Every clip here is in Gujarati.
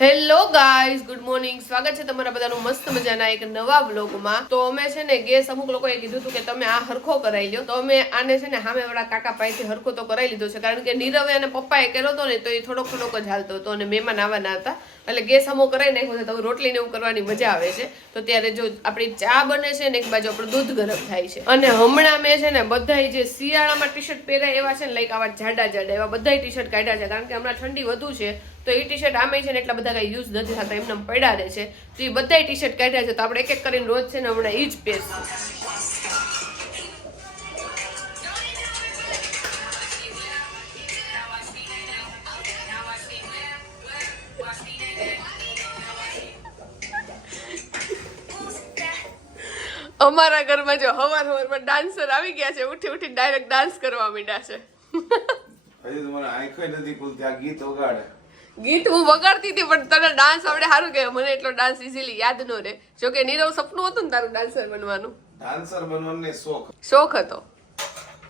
Hello guys, good morning. સ્વાગત છે તમારા બધાનું મસ્ત મજાના એક નવા વ્લોગમાં. તો અમે છે ને ગેસ અમુક લોકોએ કીધું હતું કે તમે આ હરખો કરાવી લો, તો અમે આને છે ને સામે વાળા કાકા પાસેથી હરખો તો કરાવી લીધો છે, કારણ કે નીરવે અને પપ્પાએ કર્યો હતો ને તો એ થોડોક જ હાલતો હતો અને મહેમાન આવવાના હતા, એટલે ગેસ અમો કરાવી નાખ્યો છે. તો રોટલી ને એવું કરવાની મજા આવે છે. તો ત્યારે જો આપણી ચા બને છે ને એક બાજુ આપણું દૂધ ગરમ થાય છે. અને હમણાં મેં છે ને બધાય જે શિયાળામાં ટી શર્ટ પહેર્યા એવા છે ને, લાઈક આવા જાડા જાડા એવા બધાય ટી શર્ટ કાઢ્યા છે, કારણ કે હમણાં ઠંડી વધુ છે. તો એ ટી શર્ટ આમે છે ને એટલા બધા કઈ યુઝ નથી થતા, એમને પડ્યા રહે છે. તો એ બધા ટી શર્ટ કાઢ્યા છે, તો આપણે એક એક કરીને રોજ છે ને હમણાં એ જ પહેરશું. અમારા ઘરમાં જો હવારમાં ડાન્સર આવી ગયા છે, ઉઠી ઉઠી ડાયરેક્ટ ડાન્સ કરવા માંડ્યા છે. હજી તમારે આંખો નથી ખુલતી, આ ગીત વગાડે. ગીત હું વગાડતી હતી, પણ તને ડાન્સ આવડે સારું કે મને એટલો ડાન્સ ઇઝીલી યાદ ન રહે. જો કે નીરવ સપનું હતું ને તારું ડાન્સર બનવાનું. ડાન્સર બનવાનો શોખ હતો.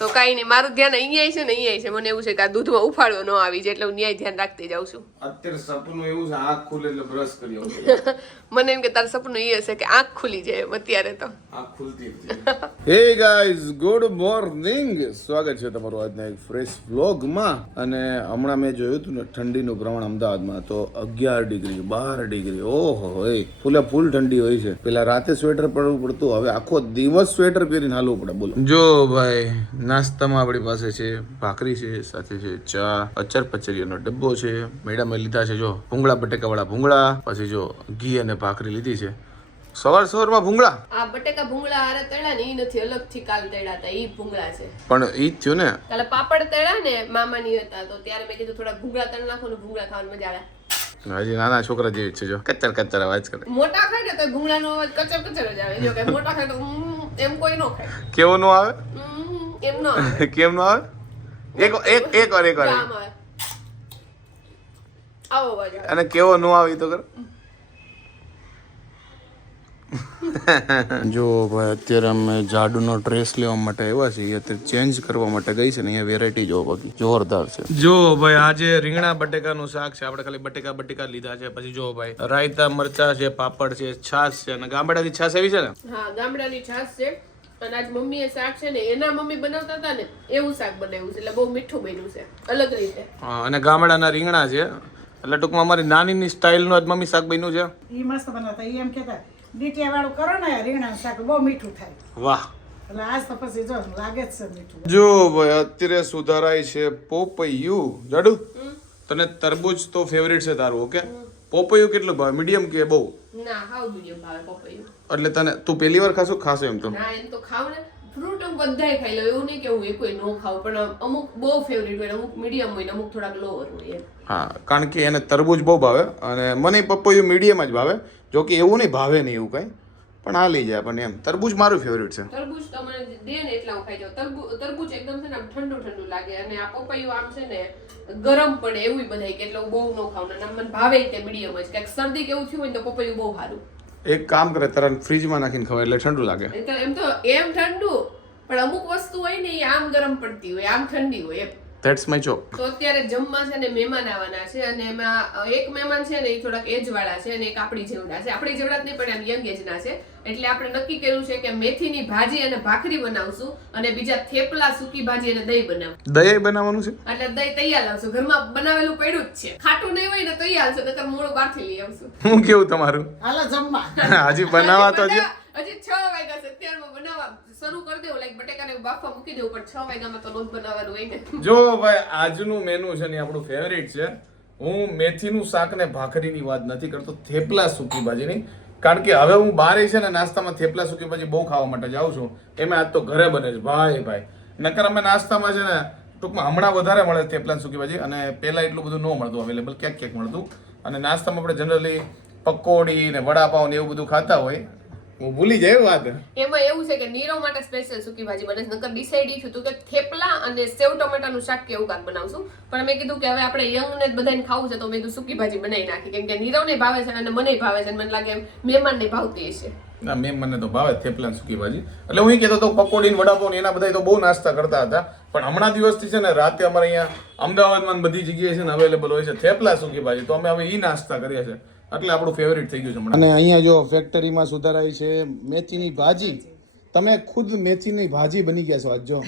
તો કાઈ નહીં, મારું ધ્યાન અહીંયા છે ને અહીંયા છે. મને એવું છે કે આ દૂધમાં ઉફાળો ન આવી જાય, એટલે હું ન્યાય ધ્યાન રાખતી જાઉં છું. અત્યારે સપનું એવું છે, આંખ ખુલે એટલે બ્રશ કરી આવું. મને એમ કે તારું સપનું એ હશે કે આંખ ખુલી જાય એમ. અત્યારે તો આંખ ખુલતી હતી. Hey guys, good morning. સ્વાગત છે તમારું આજના એક ફ્રેશ વ્લોગમાં. અને હમણાં મેં જોયું હતું ને ઠંડીનું પ્રમાણ અમદાવાદમાં તો 11 ડિગ્રી 12 ડિગ્રી. ઓહો, ફૂલે ફૂલ ઠંડી હોય છે. પેલા રાતે સ્વેટર પહેરવું પડતું, હવે આખો દિવસ સ્વેટર પહેરીને હાલવું પડે. બોલો. જો ભાઈ, નાસ્તામાં આપણી પાસે છે ભાખરી છે, સાથે છે ચા, અચર પચરીયાનો ડબ્બો છે. મેડમે લીધા છે જો ભૂંગળા, બટેકા વાળા ભૂંગળા. પછી જો ઘી અને ભાખરી લીધી છે. સવારમાં ભૂંગળા, આ બટેકા ભૂંગળા હારે તળ્યા ને ઈ નથી, અલગથી કાલ તળ્યા હતા, ઈ ભૂંગળા છે. પણ ઈ જ થયું ને, કાલે પાપડ તળ્યા ને મામાની હતા, તો ત્યારે મેં કીધું થોડા ભૂંગળા તળ નાખો ને ભૂંગળા ખાવાની મજા આવે. હજી નાના છોકરા જેવી છે જો, કચ્ચર કચ્ચર અવાજ કરે. મોટા ખાય ને તો ભૂંગળાનો અવાજ કચર કચર જ આવે. જો કે મોટા ખાય તો એમ કોઈ નો ખાય. કેવો નો આવે? એમ નો આવે. કેમ નો આવે? એક વાર આમ આવે. આવો અવાજ આવે. અને કેવો નો આવે તો કર. જો ભાઈ, અત્યારે અમે જાડુનો ડ્રેસ લેવા માટે આવ્યા છીએ. અત્યારે ચેન્જ કરવા માટે ગઈ છે ને, અહીંયા વેરાયટી જો બાકી જોરદાર છે. જો ભાઈ, આજે રીંગણા બટેકાનું શાક છે. આપણે ખાલી બટેકા લીધા છે. પછી જો ભાઈ, રાયતા, મરચા છે, પાપડ છે, છાશ છે. અને ગામડાની છાશ એવી છે ને? હા, ગામડાની છાશ છે. અને આજ મમ્મીએ શાક છે ને, એના મમ્મી બનાવતા હતા ને એવું શાક બનાવ્યું છે, એટલે બહુ મીઠું બન્યું છે, અલગ રીતે. હા, અને ગામડાના રીંગણા છે, એટલે ટૂંકમાં અમારી નાનીની સ્ટાઇલનું આજ મમ્મી શાક બન્યું છે. ઈ મસ્ત બનાવતા. ઈ એમ કહેતા ડીટીયા વાળું કરો ને રીંગણાનું શાક, બહુ મીઠું થાય. વાહ. એટલે આજ તો પછી જો લાગે જ છે મીઠું. જો ભાઈ, અત્યારે સુધારાય છે પોપૈયું. જાડુ, તને તરબૂચ તો ફેવરિટ છે તારું, ઓકે? પોપૈયું કેટલું ભાવે? મીડિયમ કે બહુ? ના, હાવ મીડિયમ ભાવે પોપૈયું. એટલે તને તું પહેલી વાર ખાશે એમ તો? ના, એમ તો ખાવ ને. ફ્રૂટ હું બધાય ખાઈ લઉં, એવું નહીં કે હું એકોય નો ખાવ, પણ અમુક બહુ ફેવરિટ હોય, અમુક મીડિયમ હોય, અમુક થોડાક લોઅર હોય. હા, કારણ કે એને તરબૂચ બહુ ભાવે અને મને પપૈયું મીડિયમ જ ભાવે. જો કે એવું નહીં ભાવે નહીં એવું કઈ, પણ હાલી જાય. પણ એમ તરબૂચ મારું ફેવરિટ છે. તરબૂચ તમને દે ને એટલા હું ખાઈ જાઉં. તરબૂચ એકદમ છે ને આમ ઠંડુ ઠંડુ લાગે, અને આ પપૈયું આમ છે ને ગરમ પડે એવું બધાય કે, એટલે હું બહુ નો ખાવ ને મને ભાવે તે મીડિયમ જ. કંઈક શરદી કે એવું થયું હોય તો પપૈયું બહુ સારું. એક કામ કરે, તરત ફ્રીજમાં નાખીને ખવાય એટલે ઠંડુ લાગે. એમ તો એમ ઠંડુ, પણ અમુક વસ્તુ હોય ને એ આમ ગરમ પડતી હોય, આમ ઠંડી હોય એમ. That's my job. તો અત્યારે જમવા છે ને મહેમાન આવવાના છે, અને એમાં એક મહેમાન છે ને એ થોડાક એજ વાળા છે, અને એક આપણી જેવડા છે. આપણી જેવડા જ નહીં, પણ એમ યંગ એજના છે. એટલે આપણે નક્કી કર્યું છે કે મેથીની ભાજી અને ભાખરી બનાવશું, અને બીજા થેપલા, સૂકી ભાજી અને દહીં બનાવશું. દહીં બનાવવાનું છે, એટલે દહીં તૈયાર લાવશું. ઘરમાં બનાવેલું પડ્યું જ છે. ખાટું નહીં હોય ને તો તૈયાર છે, નકર મોળું બહારથી લઈ આવશું. હું કેવું તમારું? હાલો જમવા. હજી બનાવવા તો હજી 6 વાગ્યા છે, અત્યારમાં બનાવવા શરૂ કરી દેવું. લાઈક બટેકાને બાફવા મૂકી દેવું, પણ 6 વાગ્યામાં તો રોજ બનાવવાનું હોય ને. જો ભાઈ, આજનું મેનુ છે ને આપણું ફેવરિટ છે. હું મેથીનું શાક ને ભાખરીની વાત નથી કરતો, થેપલા સૂકી ભાજીની. કારણ કે હવે હું બારે છે ને નાસ્તામાં થેપલા સૂકી ભાજી બહુ ખાવા માટે જાઉં છું. એમાં આજ તો ઘરે બને છે ભાઈ. નકર અમે નાસ્તામાં છે ને ટૂંકમાં હમણાં વધારે મળે થેપલા સૂકી ભાજી, અને પહેલા એટલું બધું ન મળતું, અવેલેબલ ક્યાંક મળતું. અને નાસ્તામાં આપણે જનરલી પકોડી ને વડાપાવ ને એવું બધું ખાતા હોય. હું ભૂલી જાય વાત. એમાં એવું છે કે નીરવ માટે સ્પેશિયલ સૂકી ભાજી બને છે. નકર ડિસાઈડ થયું કે થેપલા અને સેવ ટમેટાનું શાક કેવું કાક બનાવશું, પણ મેં કીધું કે હવે આપણે યંગ ને બધાને ખાવું છે, તો મેં કીધું સૂકી ભાજી બનાવી નાખી, કેમ કે નીરવને ભાવે છે અને મને ભાવે છે, મને લાગે મહેમાનને ભાવતી હશે. ના, મેં મને તો ભાવે થેપલા સૂકી ભાજી. એટલે હું કહેતો હતો પકોડી ને વડાપાવ ને એના બધા તો બહુ નાસ્તા કરતા હતા, પણ હમણાં દિવસથી છે ને રાતે અમારે અહીંયા અમદાવાદમાં બધી જગ્યાએ છે ને અવેલેબલ હોય છે થેપલા સૂકી ભાજી. તો અમે હવે ઈ નાસ્તા કરીએ છીએ, એટલે આપણું ફેવરિટ થઈ ગયું છે હમણાં. અને અહીંયા જો ફેક્ટરીમાં સુધારાઈ છે મેથીની ભાજી. તમે ખુદ મેથીની ભાજી બની ગયા છો આજ. જો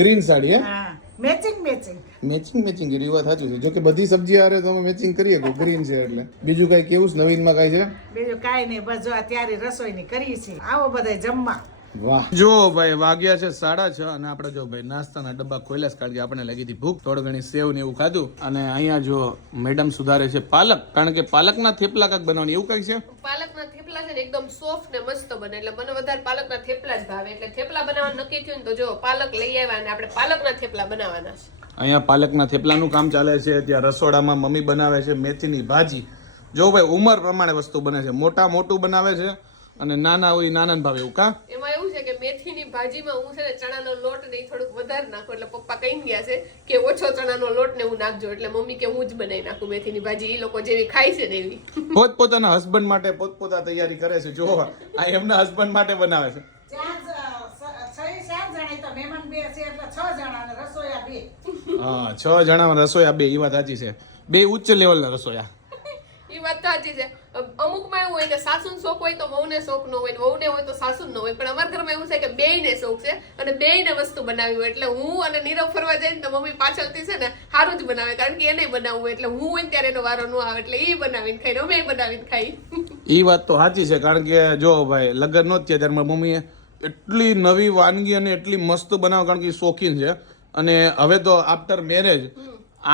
ગ્રીન સાડી હે, હા મેચિંગ મેચિંગ કરી વાત સાચું છે. જો કે બધી સબ્જી આરે તો અમે મેચિંગ કરીએ કે ગ્રીન છે એટલે. બીજું કઈ કેવું છે નવીનમાં કઈ છે? બીજું કાંઈ નહીં, બસ જો અત્યારે રસોઈની કરી છે. આવો બધા જમવા. વાહ. જો ભાઈ વાગ્યા છે 6:30 અને આપણે જો ભાઈ નાસ્તાના ડબ્બા ખોલ્યા છે, કારણ કે આપણે લાગી હતી ભૂખ. થોડું ઘણી સેવ ને એવું ખાધું. અને અહીંયા જો મેડમ સુધારે છે પાલક, કારણ કે પાલકના થેપલા કાંક બનાવવાની એવું કઈ છે. પાલકના થેપલા છે ને એકદમ સોફ્ટ ને મસ્ત બને, એટલે મને વધારે પાલકના થેપલા જ ભાવે. એટલે થેપલા બનાવવાનું નક્કી થયું ને તો જો પાલક લઈ આવ્યા અને આપણે પાલકના થેપલા બનાવવાના છે. અહીંયા પાલકના થેપલાનું કામ ચાલે છે. ત્યાં રસોડામાં મમ્મી બનાવે છે મેથીની ભાજી. જો ભાઈ ઉંમર પ્રમાણે વસ્તુ બને છે. મોટું બનાવે છે અને નાના હોય નાના ભાવે એવું. કા એમાં એવું છે કે મેથીની ભાજીમાં હું છે ને ચણાનો લોટ ને ઈ થોડુંક વધારે નાખું, એટલે પપ્પા કહી ગયા છે કે ઓછો ચણાનો લોટ ને હું નાખજો, એટલે મમ્મી કે હું જ બનાવી નાખું મેથીની ભાજી. ઈ લોકો જેવી ખાય છે ને એવી. પોતપોતાના હસબન્ડ માટે પોતપોતા તૈયારી કરે છે. જો આ એમના હસબન્ડ માટે બનાવે છે. 7 જણા તો મહેમાન 2 છે એટલે 6 જણા અને રસોઈયા 2. હા 6 જણા રસોયા 2. એ વાત સાચી છે. 2 ઉચ્ચ લેવલના રસોયા. ઈ વાત સાચી છે. અમુકમાં એવું હોય કે સાસુનો શોખ હોય તો વહુને શોખ ન હોય, વહુને હોય તો સાસુનો ન હોય. પણ અમારા ઘરમાં એવું છે કે બેયને શોખ છે અને બેયને વસ્તુ બનાવી હોય. એટલે હું અને નીરવ ફરવા જાય ને તો મમ્મી પાછળથી છે ને સારું જ બનાવે, કારણ કે એને બનાવવું હોય. એટલે હું હોય ને ત્યારે એનો વારો ન આવે, એટલે ઈ બનાવીને ખાઈ, અમે બનાવીને ખાઈ. એ વાત તો સાચી છે, કારણ કે જો ભાઈ લગ્ન નો થયા ત્યારે મારી મમ્મીએ એટલી નવી વાનગી અને એટલી મસ્ત બનાવ, કારણ કે શોખીન છે. અને હવે તો આફ્ટર મેરેજ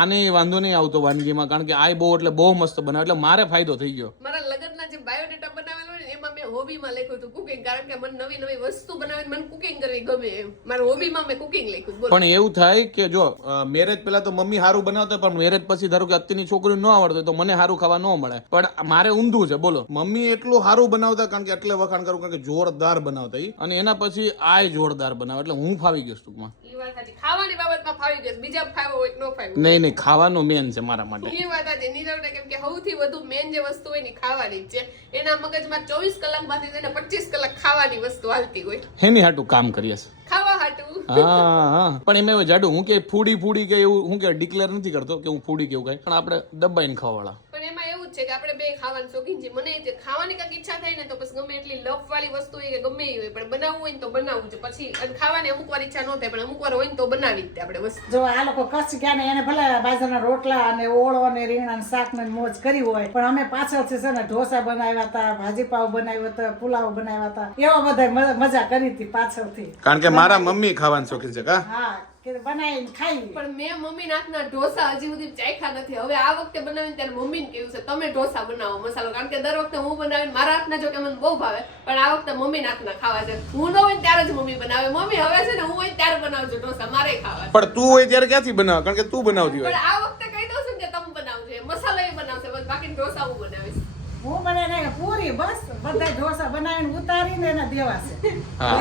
આને વાંધો નહીં આવતો વાનગીમાં, કારણ કે આ બહુ એટલે બહુ મસ્ત બનાવે, એટલે મારે ફાયદો થઈ ગયો. મારા લગ્નના જે બાયોડેટા બનાવેલો હોય ને એમાં મેં હોબીમાં લખ્યું હતું કુકિંગ, કારણ કે મને નવી નવી વસ્તુ બનાવીને મને કુકિંગ કરવી ગમે એમ. મારા હોબીમાં મેં કુકિંગ લખ્યું. બોલો. પણ એવું થાય કે જો મેરેજ પહેલા તો મમ્મી સારું બનાવતા, પણ મેરેજ પછી ધારો કે અત્યારની છોકરીને ન આવડતું હોય તો મને સારું ખાવા ન મળે. પણ મારે ઊંધું છે. બોલો, મમ્મી એટલું સારું બનાવતા, કારણ કે એટલે વખાણ કરું, કારણ કે જોરદાર બનાવતા ઈ. અને એના પછી આ જોરદાર બનાવે, એટલે હું ફાવી ગયો ટૂંકમાં. ઈ વાત સાચી. ખાવાની બાબતમાં ફાવી ગયો. બીજા ફાવ્યો હોય કે ન ફાવ્યો. નહીં ખાવાનું મેન છે મારા માટે. એ વાત આજે નીરવને, કેમ કે સૌથી વધુ મેન જે વસ્તુ હોય ને ખાવાની જ છે. એના મગજમાં 24 કલાકમાંથી થઈને 25 કલાક ખાવાની વસ્તુ હાલતી હોય. હેની હાટું કામ કરીએ છે. ખાવા હાટું. હા પણ એમાં એવું જાડું હું કે ફૂડી કે એવું હું કે ડિક્લેર નથી કરતો કે હું ફૂડી કેવું કઈ, પણ આપણે દબાઈને ખાવાવાળા. પણ એમાં એવું જ છે કે આપણે બે ખાવાનું શોખીન છે. મને જે ખાવાની કાંઈક ઈચ્છા થાય ને તો પછી ગમે એટલી લફ વાળી વસ્તુ હોય કે ગમે એ હોય, પણ બનાવવું હોય ને તો બનાવવું છે. પછી અને ખાવાની અમુક વાર ઈચ્છા ન થાય, પણ અમુક વાર હોય ને તો બનાવી જ દે આપણે વસ્તુ. જો આ લોકો કચ્છ ગયા ને એને ભલે બાજરાના રોટલા અને ઓળો ને રીંગણા ને શાક ને મોજ કરી હોય, પણ અમે પાછળથી છે ને ઢોસા બનાવ્યા હતા, ભાજી પાવ બનાવ્યો હતો, પુલાવ બનાવ્યા હતા, એવા બધા મજા કરી હતી પાછળથી. કારણ કે મારા મમ્મી ખાવાનું શોખીન છે. કા હા કે બનાવીને ખાઈ. પણ મેં મમ્મી નાથના ઢોસા હજી સુધી ચાખ્યા નથી. હવે આ વખતે બનાવીને ત્યારે મમ્મીને કેવું છે તમે ઢોસા બનાવો મસાલો, કારણ કે દર વખતે હું બનાવીને મારા હાથના જો કે મને બહુ ભાવે, પણ આ વખતે મમ્મી નાથના ખાવા છે. હું ન હોય ત્યારે જ મમ્મી બનાવે. મમ્મી હવે છે ને હું હોય ત્યારે બનાવજો ઢોસા, મારે ખાવા. પણ તું હોય ત્યારે ક્યાંથી બનાવ, કારણ કે તું બનાવતી હોય. પણ આ વખતે કહી દઉં છું કે તમે બનાવજો, મસાલો એ બનાવશે, બસ બાકી ઢોસા હું બનાવીશ. હું બનાવીને પૂરી બસ બધા ઢોસા બનાવીને ઉતારીને એને દેવાશે. હા.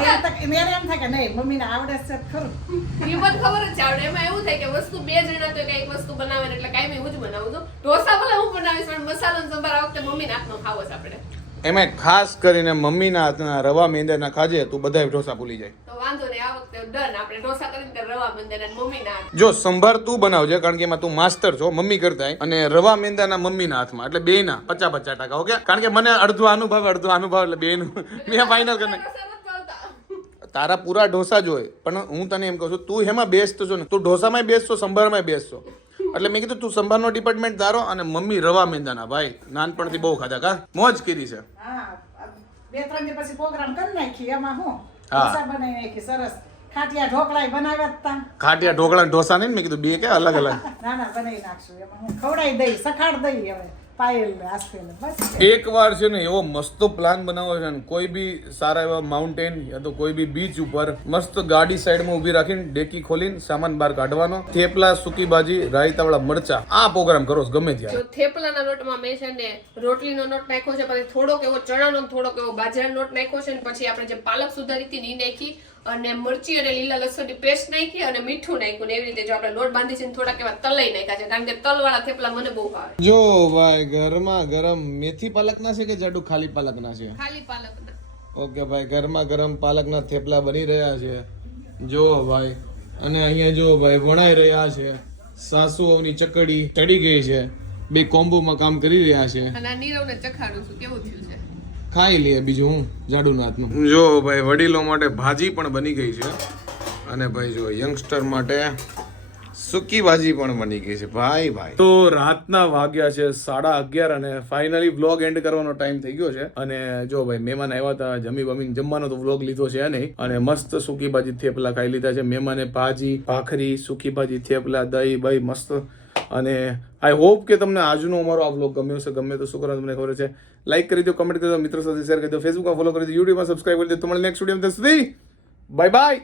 મેરે એમ થાય કે નહીં મમ્મીને આવડે છે ખરું. એ મને ખબર જ છે આવડે. એમાં એવું થાય કે વસ્તુ બે જણા તો કઈક વસ્તુ બનાવે ને એટલે કાંઈ હું જ બનાવું છું. ઢોસા ભલે હું બનાવીશ, પણ મસાલો ને સંભાર આ વખતે મમ્મી હાથનો ખાવો છે આપણે. એમાં ખાસ કરીને મમ્મીના હાથના રવા મેંદાના ખાજે તું બધાય ઢોસા ભૂલી જાય. તો વાંધો નહીં, આ વખતે ડન. આપણે ઢોસા કરીને રવા મંદિર અને મમ્મીના હાથ. જો સંભાર તું બનાવજે, કારણ કે એમાં તું માસ્ટર છો મમ્મી કરતા, અને રવા મેંદાના મમ્મીના હાથમાં, એટલે બેયના 50-50%. ઓકે, કારણ કે મને અડધો અનુભવ એટલે બેયનું મેં ફાઇનલ કરીને. ઢોસા નથી ભાવતા. તારા પૂરા ઢોસા જ હોય, પણ હું તને એમ કહું છું તું એમાં બેસ્ટ છો ને, તું ઢોસામાં બેસ્ટ છો, સંભારમાં બેસ્ટ છો. એટલે મેં કીધું તું સંભારનો ડિપાર્ટમેન્ટ તારો અને મમ્મી રવા મેંદાના. ભાઈ નાનપણથી બહુ ખાધા. કા મોજ કરી છે. હા 2-3 દી પછી પ્રોગ્રામ કરી નાખી. એમાં હું હા. ઢોસા બનાવી નાખી સરસ. ખાટિયા ઢોકળા બનાવ્યા હતા. ખાટિયા ઢોકળા ઢોસા નહીં, મેં કીધું બે કે અલગ અલગ. ના બનાવી નાખશું. એમાં હું ખવડાવી દઈ, સખાડ દઈ હવે પાયલ ને આસ્તેલ બસ. એક વાર છે ને એવો મસ્ત પ્લાન બનાવો છે ને, કોઈ બી સારા એવા માઉન્ટેન યા તો કોઈ બી બીચ ઉપર મસ્ત ગાડી સાઈડમાં ઊભી રાખીને ડેકી ખોલીને સામાન બહાર કાઢવાનો, થેપલા, સૂકી ભાજી, રાયતાવાળા મરચા, આ પ્રોગ્રામ કરો ગમે ત્યારે. જો થેપલાના લોટમાં મેં છે ને રોટલીનો લોટ નાખ્યો છે, પછી થોડોક એવો ચણાનો, થોડોક એવો બાજરાનો લોટ નાખ્યો છે, ને પછી આપણે જે પાલક સુધારી હતી ઈ નાખી, અને મરચી અને લીલા લસણની પેસ્ટ નાખી અને મીઠું નાખ્યું. ને એવી રીતે જો આપણે લોટ બાંધી છે થોડાક એવા તલાઈ નાખ્યા છે, કારણ કે તલવાળા થેપલા મને બહુ ભાવે. જો ભાઈ ગરમા ગરમ મેથી પાલકના છે કે જાડુ ખાલી પાલકના છે? ખાલી પાલકના. ઓકે ભાઈ, ગરમા ગરમ પાલકના થેપલા બની રહ્યા છે. જો ભાઈ અને અહીંયા જો ભાઈ વણાઈ રહ્યા છે. સાસુઓની ચકડી ચડી ગઈ છે. બે કોમ્બોમાં કામ કરી રહ્યા છે. અને આ નીરવને ચખાડું છું કેવું થયું છે. ખાઈ લે બીજું હું જાડુ નાથનું. જો ભાઈ વડીલો માટે ભાજી પણ બની ગઈ છે. અને ભાઈ જો યંગસ્ટર માટે સૂકી ભાજી પણ બની ગઈ છે ભાઈ. તો રાતના વાગ્યા છે 11:30 અને ફાઇનલી વ્લોગ એન્ડ કરવાનો ટાઈમ થઈ ગયો છે. અને જો ભાઈ મહેમાન આવ્યા હતા, જમી બમીને જમવાનો તો વ્લોગ લીધો છે નહીં. અને મસ્ત સૂકી ભાજી થેપલા ખાઈ લીધા છે. મહેમાને ભાજી, ભાખરી, સૂકી ભાજી, થેપલા, દહીં ભાઈ મસ્ત. અને આઈ હોપ કે તમને આજનો અમારો આ વ્લોગ ગમ્યો હશે. ગમે તો શું કરો તમને ખબર છે, લાઈક કરી દો, કમેન્ટ કરી દો, મિત્રો સાથે શેર કરી દો, ફેસબુકમાં ફોલો કરી દો, યુટ્યુબમાં સબસ્ક્રાઈબ કરી દો. તમારે નેક્સ્ટ વિડીયો સુધી બાય બાય.